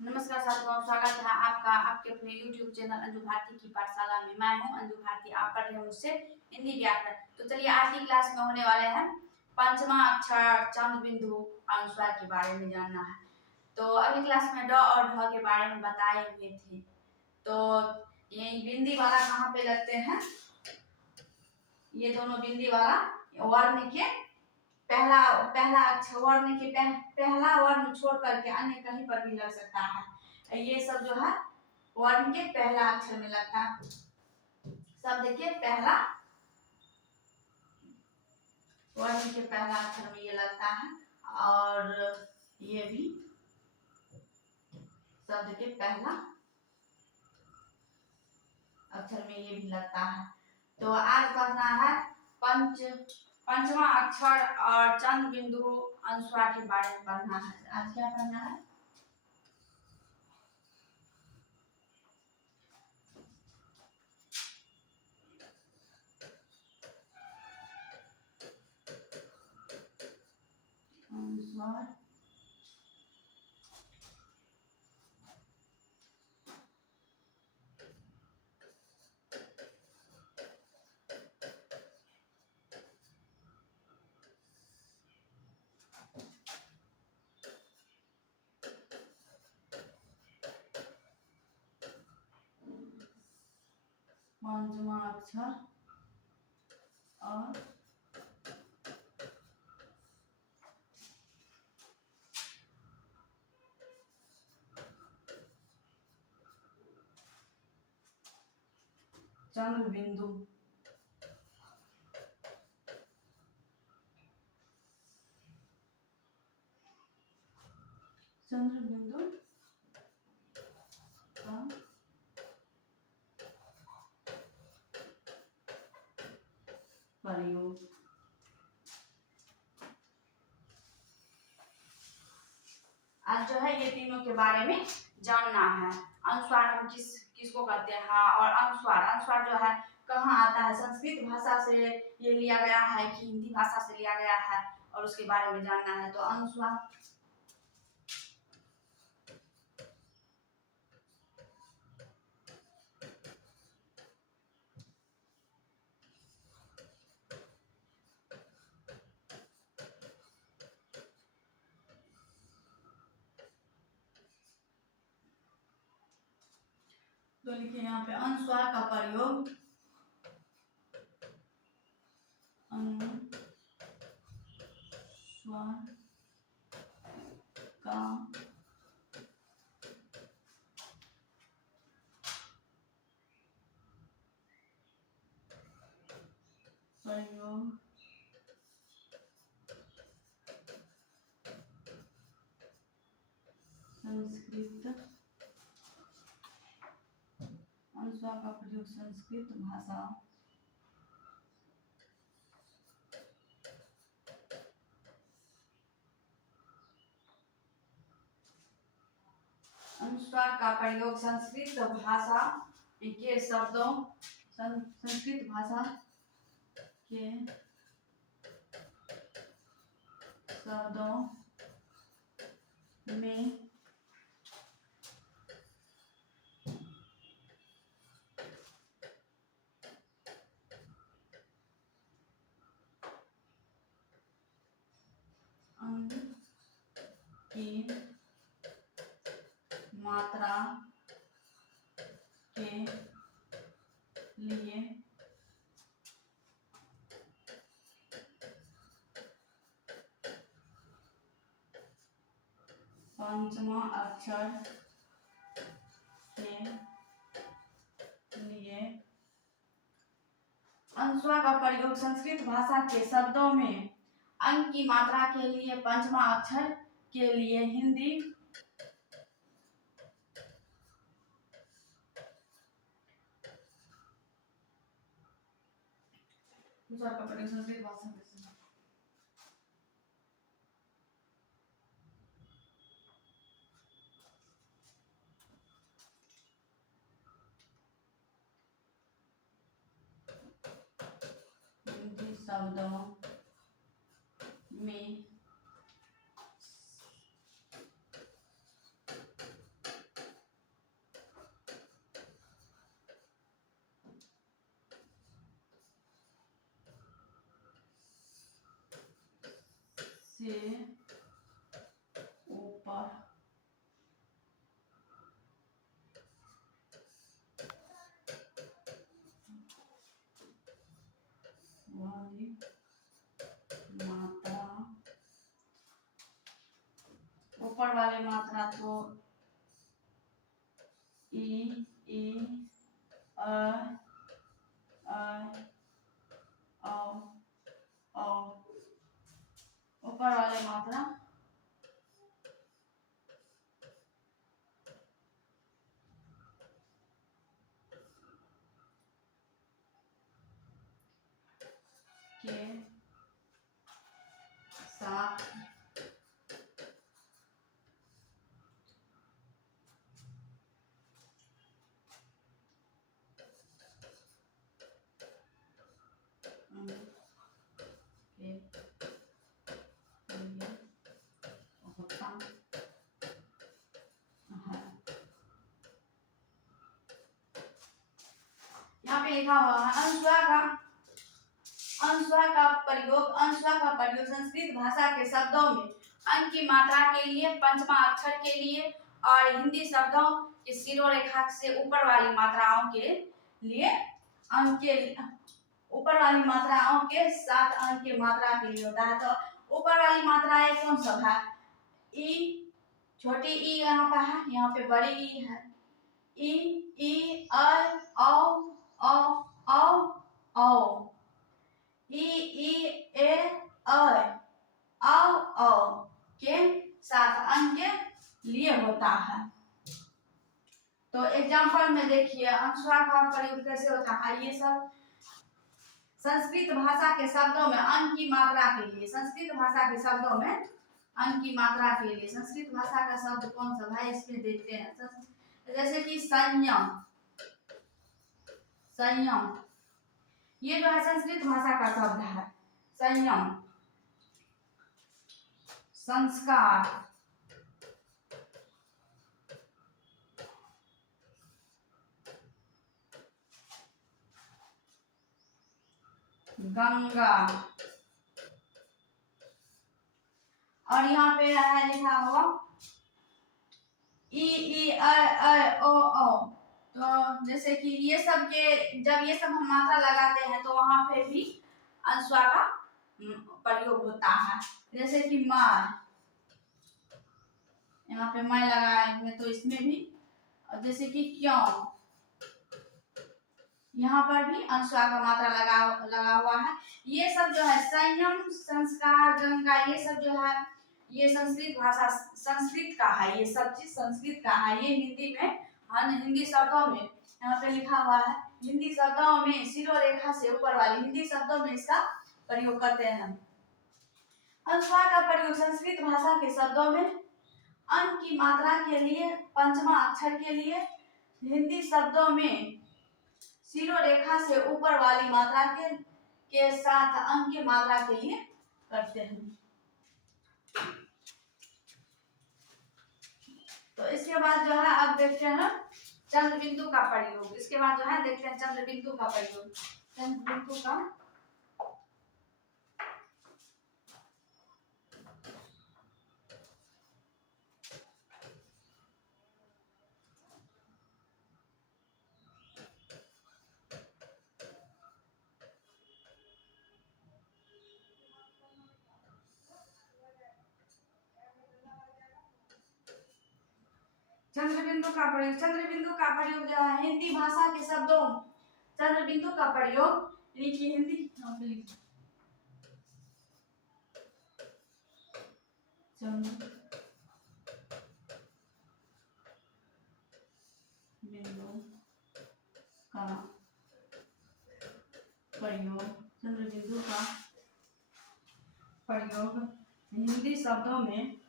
नमस्कार साथियों, स्वागत है आपका आपके अपने YouTube चैनल अंजू भारती की पाठशाला में। मैं हूं अंजू भारती। आप पढ़ रहे हैं मुझसे हिंदी व्याकरण। तो चलिए आज की क्लास में होने वाले हैं पंचमा अक्षर चंद बिंदु अनुस्वार के बारे में जानना है। तो अगली क्लास में ड और ढ के बारे में बताए हुए थे। तो ये बिंदी वाला कहाँ पे लगते हैं? ये दोनों बिंदी वाला वर्ण के पहला पहला अक्षर वर्ण के पहला वर्ण छोड़ करके अन्य कहीं पर भी लग सकता है। ये सब जो है वर्ण के पहला अक्षर में लगता है। सब देखिए पहला वर्ण के पहला अक्षर में ये लगता है और ये भी शब्द के पहला अक्षर में ये भी लगता है। तो आज पढ़ना है पंचमा अक्षर और चंद बिंदु अनुस्वार के बारे में पढ़ना है। आज क्या पढ़ना है? अनुस्वार पंचमा अक्षर और चंद्र बिंदु चंद्र बिंदु का प्रयोग। आज जो है ये तीनों के बारे में जानना है। अनुस्वार हम किसको कहते हैं और अनुस्वार जो है कहाँ आता है, संस्कृत भाषा से ये लिया गया है कि हिंदी भाषा से लिया गया है और उसके बारे में जानना है। तो अनुस्वार तो लिखिए यहाँ पे अनुस्वार का प्रयोग अनुस्वार का प्रयोग संस्कृत अनुस्वार का प्रयोग संस्कृत भाषा अनुस्वार का प्रयोग संस्कृत भाषा के शब्दों संस्कृत भाषा के शब्दों में अंग की मात्रा के लिए पंचमा अक्षर के लिए अनुस्वार का प्रयोग संस्कृत भाषा के शब्दों में अंक की मात्रा के लिए पंचमा अक्षर के लिए हिंदी अनुस्वार का प्रयोग संस्कृत भाषा के हिंदी शब्दों में से ऊपर वाली मात्रा, ऊपर वाली मात्रा तो ई ई अ औ, ऊपर वाली मात्रा के साथ होता है। यहाँ पे लिखा हुआ है अनुस्वार का प्रयोग संस्कृत भाषा के शब्दों में अंक की मात्रा के लिए, पंचमा अक्षर के लिए और हिंदी शब्दों के शिरोरेखा से ऊपर वाली मात्राओं के लिए अंक के ऊपर वाली मात्राओं के साथ अंक की मात्रा के लिए होता है। तो ऊपर वाली मात्राएं कौन सब है? ई, छोटी ई यहाँ पर है, यहाँ पे बड़ी ई है। ई ई औ औ औ औ, ई ई ए औ के साथ अंक के लिए होता है। तो एग्जाम्पल में देखिए अनुस्वार का प्रयोग कैसे होता है। ये सब संस्कृत भाषा के शब्दों में अंक की मात्रा के लिए, संस्कृत भाषा के शब्दों में अंक की मात्रा के लिए संस्कृत भाषा का शब्द कौन सा है इसमें देखते हैं। जैसे कि संयम, संयम ये जो है संस्कृत भाषा का शब्द है। संयम, संस्कार, गंगा, और यहाँ पे है लिखा हुआ ई ई ओ ओ। तो जैसे कि ये सब के जब ये सब हम मात्रा लगाते हैं तो वहां पे भी अनुस्वार का प्रयोग होता है। जैसे कि माँ, यहाँ पे मैं लगाए हुए तो इसमें भी, जैसे कि क्यों, यहाँ पर भी अनुस्वार का मात्रा लगा हुआ है। ये सब जो है संयम, संस्कार, गंगा, ये सब जो है ये संस्कृत भाषा, संस्कृत का है। ये सब चीज संस्कृत का है। ये हिंदी में, हिंदी शब्दों में यहाँ पे लिखा हुआ है। हिंदी शब्दों में शिरोरेखा से ऊपर वाली हिंदी शब्दों में इसका प्रयोग करते हैं। अनुस्वार का प्रयोग संस्कृत भाषा के शब्दों में अंक की मात्रा के लिए, पंचमा अक्षर के लिए, हिंदी शब्दों में शिरोरेखा से ऊपर वाली मात्रा के साथ अंक की मात्रा के लिए करते हैं। तो इसके बाद जो है अब देखते हैं चंद्र बिंदु का प्रयोग। इसके बाद जो है देखते हैं चंद्र बिंदु का प्रयोग। चंद्र बिंदु का चंद्रबिंदु का प्रयोग, चंद्रबिंदु का प्रयोग जो है हिंदी भाषा के शब्दों, चंद्रबिंदु का प्रयोग लिखिए हिंदी चंद्र बिंदु का प्रयोग, चंद्रबिंदु का प्रयोग हिंदी शब्दों में,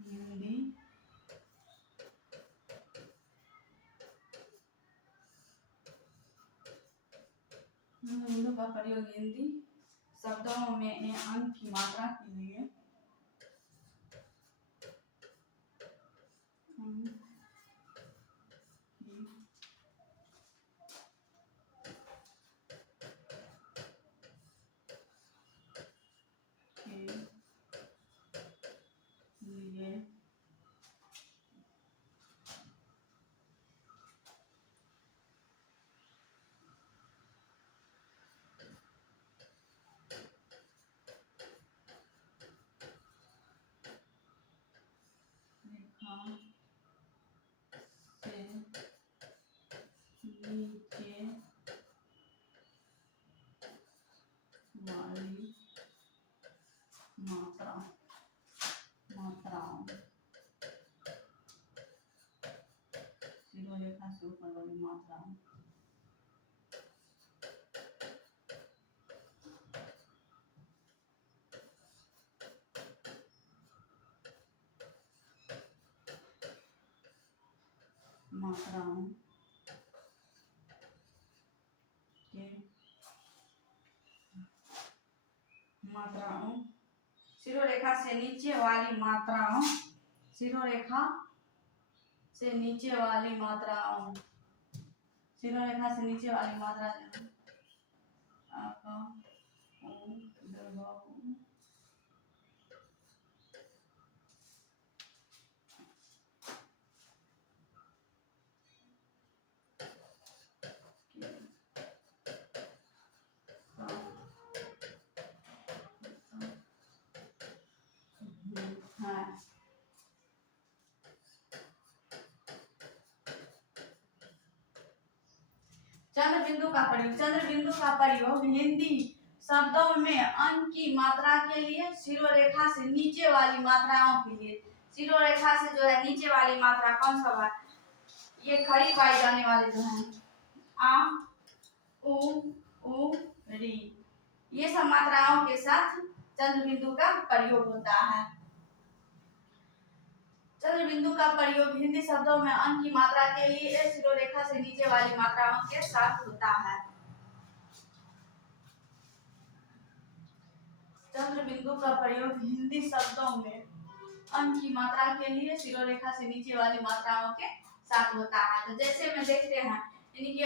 हिंदी का प्रयोग हिंदी शब्दों में अंक की मात्रा के लिए मात्राओं। मात्राओं के मात्राओं, शिरोरेखा से नीचे वाली मात्राओं, शिरोरेखा से नीचे वाली मात्राओं, शिरोरेखा से नीचे वाली मात्रा आपका चंद्र बिंदु का प्रयोग, चंद्र बिंदु का प्रयोग हिंदी शब्दों में अंक की मात्रा के लिए, शिरोरेखा से नीचे वाली मात्राओं के लिए। शिरोरेखा से जो है नीचे वाली मात्रा कौन सा है, ये खड़ी पाई जाने वाले जो है आ उ री, ये सब मात्राओं के साथ चंद्र बिंदु का प्रयोग होता है। चंद्र बिंदु का प्रयोग हिंदी शब्दों में अंक की मात्रा के लिए शिरोरेखा से नीचे वाली मात्राओं के साथ होता है। चंद्र बिंदु का प्रयोग हिंदी शब्दों में अंक की मात्रा के लिए शिरोरेखा से नीचे वाली मात्राओं के साथ होता है। तो जैसे में देखते हैं, यानी कि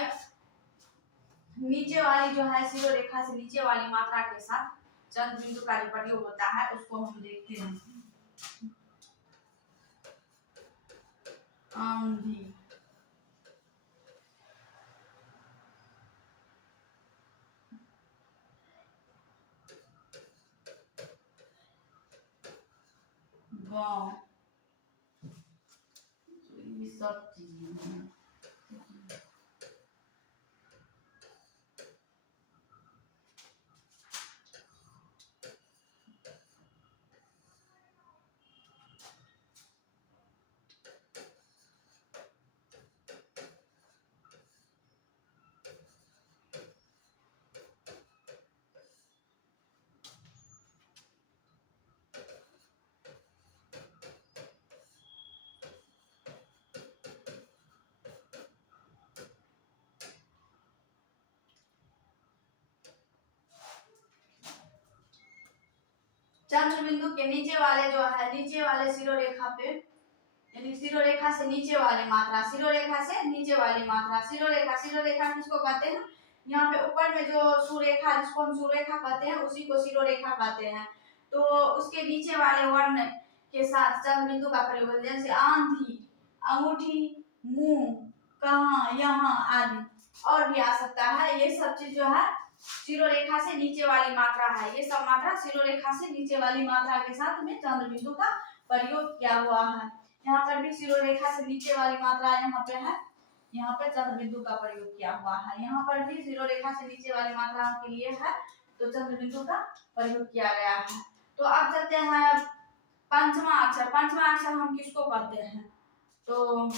नीचे वाली जो है शिरोरेखा से नीचे वाली मात्रा के साथ चंद्र बिंदु का जो प्रयोग होता है उसको हम देखते हैं। आंधी, गांव, ये सब चीजें हैं। चंद्र बिंदु के नीचे वाले जो है, नीचे वाले शिरोरेखा पे, यानी शिरोरेखा से नीचे वाली मात्रा, शिरोरेखा से नीचे वाली मात्रा, शिरोरेखा, शिरोरेखा किसको कहते हैं, यहाँ पे ऊपर में जो सुरेखा, जिसको हम सुरेखा कहते हैं उसी को शिरोरेखा कहते हैं। तो उसके नीचे वाले वर्ण के साथ चंद्र बिंदु का प्रयोग, जैसे आंधी, अंगूठी, मुंह, कहाँ, यहाँ आदि और भी आ सकता है। ये सब चीज जो है शिरोरेखा से नीचे वाली मात्रा है। ये सब मात्रा शिरोरेखा से नीचे वाली मात्रा के साथ में चंद्र बिंदु का प्रयोग किया हुआ है। यहाँ पर भी शिरोरेखा से नीचे वाली मात्रा यहाँ पे है, यहाँ पे चंद्र बिंदु का प्रयोग किया हुआ है। यहाँ पर भी शिरोरेखा से नीचे वाली मात्राओं के लिए है, तो चंद्र बिंदु का प्रयोग किया गया है। तो अब चलते हैं पंचमा अक्षर। पंचमा अक्षर हम किसको कहते हैं, तो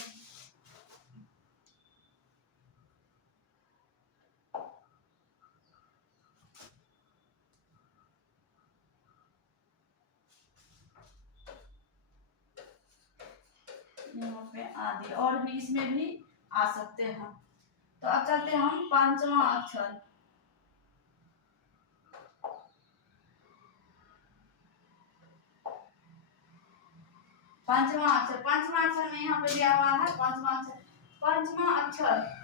यहाँ पे आदि और भी इसमें भी आ सकते हैं। तो अब चलते हैं हम पंचमा अक्षर। पंचमा अक्षर, पंचमा अक्षर में यहाँ पे दिया हुआ है पंचमा अक्षर। पंचमा अक्षर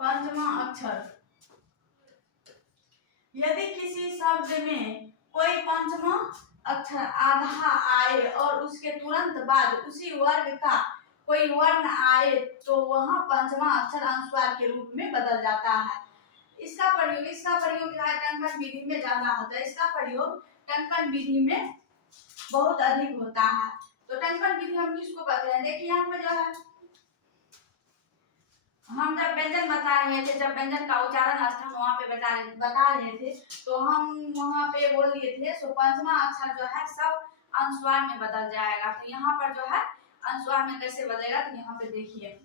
पंचमा अक्षर, यदि किसी शब्द में कोई पंचमा अक्षर आधा आए और उसके तुरंत बाद उसी वर्ग का कोई वर्ण आए तो वह पंचमा अक्षर अनुस्वार के रूप में बदल जाता है। इसका प्रयोग जो है टंकन विधि में ज्यादा होता है। इसका प्रयोग टंकन विधि में बहुत अधिक होता है। तो टेंसफर विधि हम किसको कहते हैं? देखिए यहाँ पे जो है हम जब व्यंजन बता रहे थे, जब व्यंजन का उच्चारण स्थान वहाँ पे बता रहे थे, तो हम वहाँ पे बोल दिए थे सो पंचमा अक्षर जो है सब अनुस्वार में बदल जाएगा। तो यहाँ पर जो है अनुस्वार में कैसे बदलेगा, तो यहाँ पे देखिए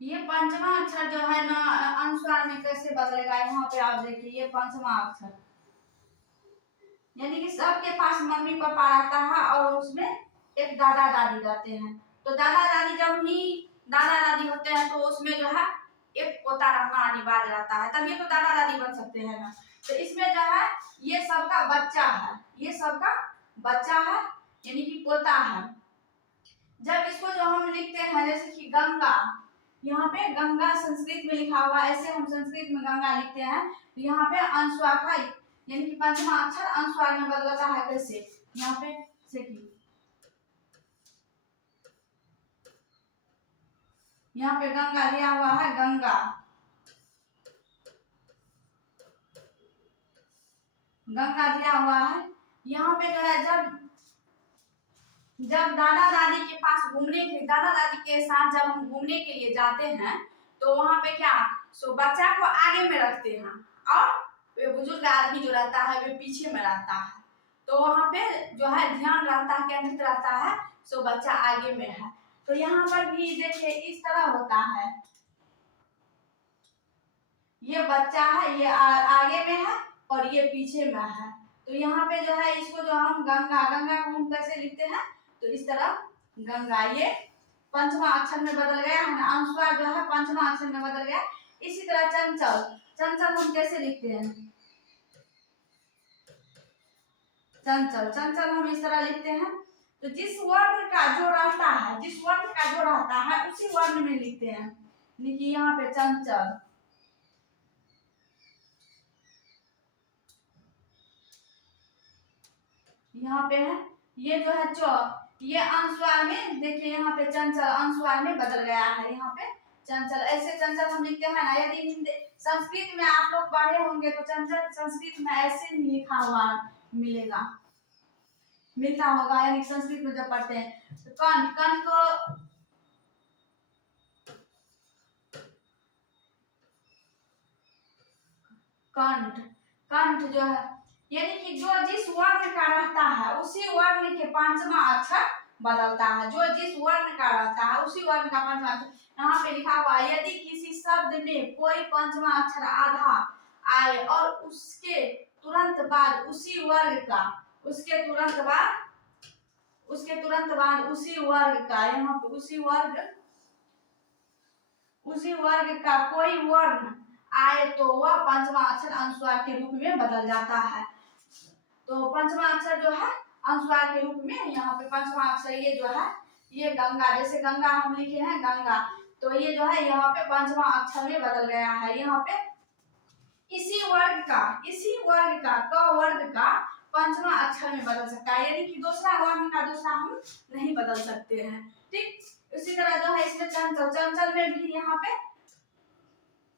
ये पंचमा अक्षर जो है ना अनुस्वार में कैसे बदलेगा, यहाँ पे आप देखिए ये पंचमा अक्षर, यानी कि सबके पास मम्मी पापा रहता है और उसमें एक दादा दादी रहते हैं। तो दादा दादी जब ही दादा दादी होते हैं तो उसमें जो है एक पोता रहना अनिवार्य रहता है, तब ये तो दादा दादी बन सकते हैं ना। तो इसमें जो है ये सबका बच्चा है, ये सबका बच्चा है यानी कि पोता है। जब इसको जो हम लिखते हैं जैसे कि गंगा, यहाँ पे गंगा संस्कृत में लिखा हुआ, ऐसे हम संस्कृत में गंगा लिखते हैं, तो यहाँ पे अनुस्वार का यानी कि पंचमा अक्षर अनुस्वार में बदलता है कैसे, यहाँ पे देखिए यहाँ पे गंगा दिया हुआ है, गंगा गंगा दिया हुआ है। यहाँ पे जो है जब दादा दादी के पास घूमने के दादा दादी के साथ जब हम घूमने के लिए जाते हैं तो वहाँ पे क्या सो बच्चा को आगे में रखते हैं और वे बुजुर्ग आदमी जो रहता है वे पीछे में रहता है। तो वहाँ पे जो है ध्यान रहता है, केंद्रित रहता है, सो बच्चा आगे में है। तो यहाँ पर भी देखिए इस तरह होता है, ये बच्चा है, ये आगे में है और ये पीछे में है। तो यहाँ पे जो है इसको जो हम गंगा गंगा को हम कैसे लिखते हैं, तो इस तरह गंगा, ये पंचमा अक्षर में बदल गया है ना, अनुस्वार जो है पंचमा अक्षर में बदल गया। इसी तरह चंचल, चंचल हम कैसे लिखते हैं, चंचल, चंचल हम इस तरह लिखते हैं। तो जिस वर्ण का जो रहता है, जिस वर्ण का जो रहता है उसी वर्ण में लिखते हैं। देखिए यहाँ पे चंचल, यहाँ पे है ये जो है चौ, ये अनुस्वार में देखिए यहाँ पे चंचल अनुस्वार में बदल गया है, यहाँ पे चंचल, ऐसे चंचल हम लिखते हैं ना। यदि हिंदी संस्कृत में आप लोग पढ़े होंगे तो चंचल संस्कृत में ऐसे ही लिखा हुआ मिलेगा, मिलता होगा, यानी संस्कृत में जब पढ़ते हैं तो कंठ, कंठ को कंठ, कंठ जो है यानी कि जो जिस वर्ण का रहता है उसी वर्ण के पांचवा अक्षर बदलता है, जो जिस वर्ण का रहता है उसी वर्ण का पांचवा अक्षर। यहाँ पे लिखा हुआ है यदि किसी शब्द में कोई पांचवा अक्षर आधा आए और उसके तुरंत बाद उसी वर्ग का, उसके तुरंत बाद उसी वर्ग का, यहाँ पे उसी वर्ग का कोई वर्ण आए तो वह पंचमा अक्षर अनुस्वार के रूप में बदल जाता है। तो पंचमा अक्षर जो है अनुस्वार के रूप में, यहाँ पे पंचमा अक्षर ये जो है ये गंगा, जैसे गंगा हम लिखे हैं गंगा, तो ये जो है यहाँ पे पंचमा अक्षर में बदल गया है। यहाँ पे इसी वर्ग का क वर्ग का पंचमा अक्षर में बदल सकता है, यानी कि दूसरा वर्ण का दूसरा हम नहीं बदल सकते हैं। ठीक, इसी तरह जो है इसमें चंचल में भी यहाँ पे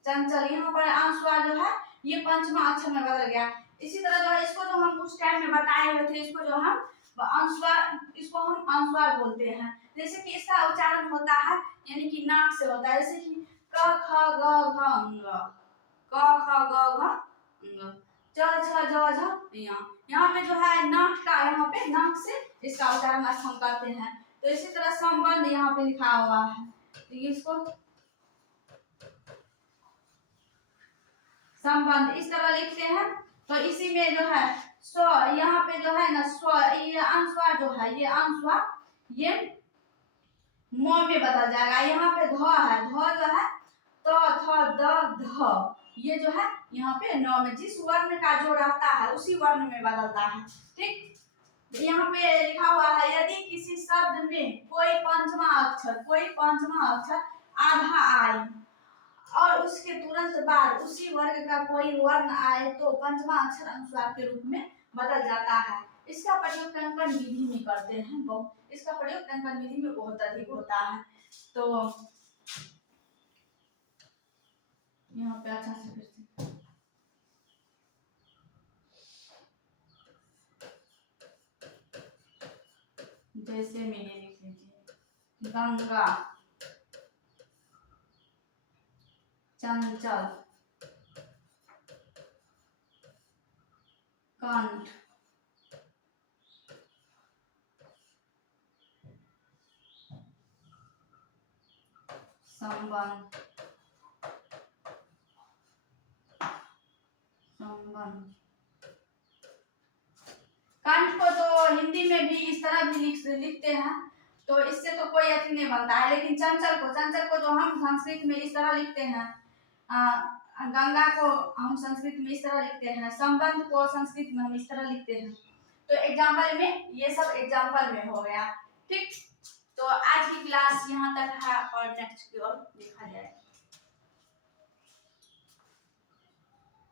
चंचल, यहाँ पर अनुस्वार जो है ये पंचमा अक्षर में बदल गया। इसी तरह जो है इसको जो हम उस टाइम में बताए हुए थे, इसको जो हम अनुस्वार, इसको हम अनुस्वार बोलते हैं। जैसे कि इसका उच्चारण होता है यानी कि नाक से होता है, जैसे कि क ख ग घ ङ, क ख ग घ ङ, च छ ज झ ञ। यहाँ पे जो है नाक का, यहाँ पे नाक से इसका उच्चारण हम करते हैं। तो इसी तरह संबंध यहाँ पे लिखा हुआ है, तो इसको संबंध इस तरह लिखते हैं। तो इसी में जो है स्व, यहाँ पे जो है ना स्व, ये अनुस्वार जो है, ये अनुस्वार ये म में बदल जाएगा। यहाँ पे ध है, ध जो है त थ द ध, ये जो है यहाँ पे न में जिस वर्ण का जो रहता है उसी वर्ण में बदलता है। ठीक, यहाँ पे लिखा हुआ है यदि किसी शब्द में कोई पंचमा अक्षर आधा आए और उसके तुरंत बाद उसी वर्ग का कोई वर्ण आए तो पंचमा अक्षर अनुस्वार के रूप में बदल जाता है। इसका प्रयोग कंकण विधि में करते हैं, इसका प्रयोग कंकण विधि में बहुत अधिक होता है। तो यहाँ पे अच्छा से जैसे मैंने लिख लीजिए गंगा, चंचल, कंठ, संबंध, कंठ को तो हिंदी में भी इस तरह भी लिखते हैं, तो इससे तो कोई अति नहीं बनता है। लेकिन चंचल को जो हम संस्कृत में इस तरह लिखते हैं, गंगा को हम संस्कृत में इस तरह लिखते हैं, संबंध को संस्कृत में हम इस तरह लिखते हैं। तो एग्जाम्पल में ये सब एग्जाम्पल में हो गया। ठीक, तो आज की क्लास यहाँ तक है और नेक्स्ट की ओर देखा जाए।